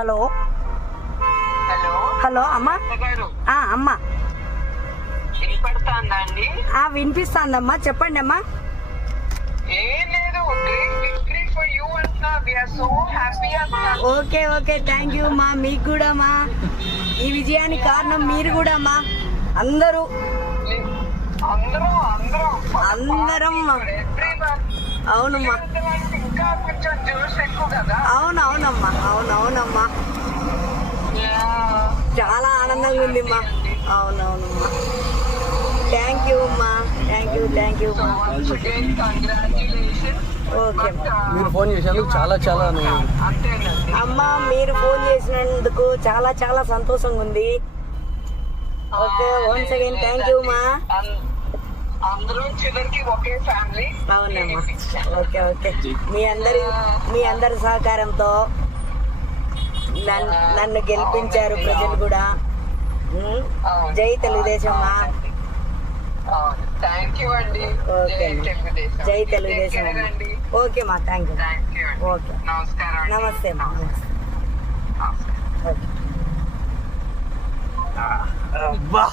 Hello hello hello అమ్మా. గారు అమ్మా వినపడుతుందా అండి? వినిపిస్తాందమ్మా, చెప్పండి అమ్మా. ఏం లేదు, గ్రేట్ విక్టరీ ఫర్ యూ అంటున్నా. వి ఆర్ సో హ్యాపీ అంటున్నా. ఓకే ఓకే, థ్యాంక్ యూ మా. మీకు కూడా మా, ఈ విజయానికి కారణం మీరు కూడా మా. అందరూ అందరం అవునమ్మా. ఇంకా కొంచెం జోష్ ఎక్కువ కదా. అవునవునమ్మా, అవునవునమ్మా, చాలా ఆనందంగా ఉంది మా. అవునవునమ్మా, థ్యాంక్ యూ అమ్మా, థ్యాంక్ యూ మా. ఓకే మీరు ఫోన్ చేసినందుకు చాలా చాలా అమ్మా, మీరు ఫోన్ చేసినందుకు చాలా చాలా సంతోషంగా ఉంది. Okay, once again thank you మా. అందరూ చివరికి ఒకే ఫ్యామిలీ. అవునమ్మా, ఓకే ఓకే. మీ అందరి సహకారంతో నన్ను గెలిపించారు ప్రజలు కూడా. జై తెలుగుదేశం మా. థ్యాంక్ యూ అండి. ఓకే, జై తెలుగుదేశం. ఓకే మా, థ్యాంక్ యూ. ఓకే, నమస్కారం. నమస్తే మా. ఓకే. అబ్బా.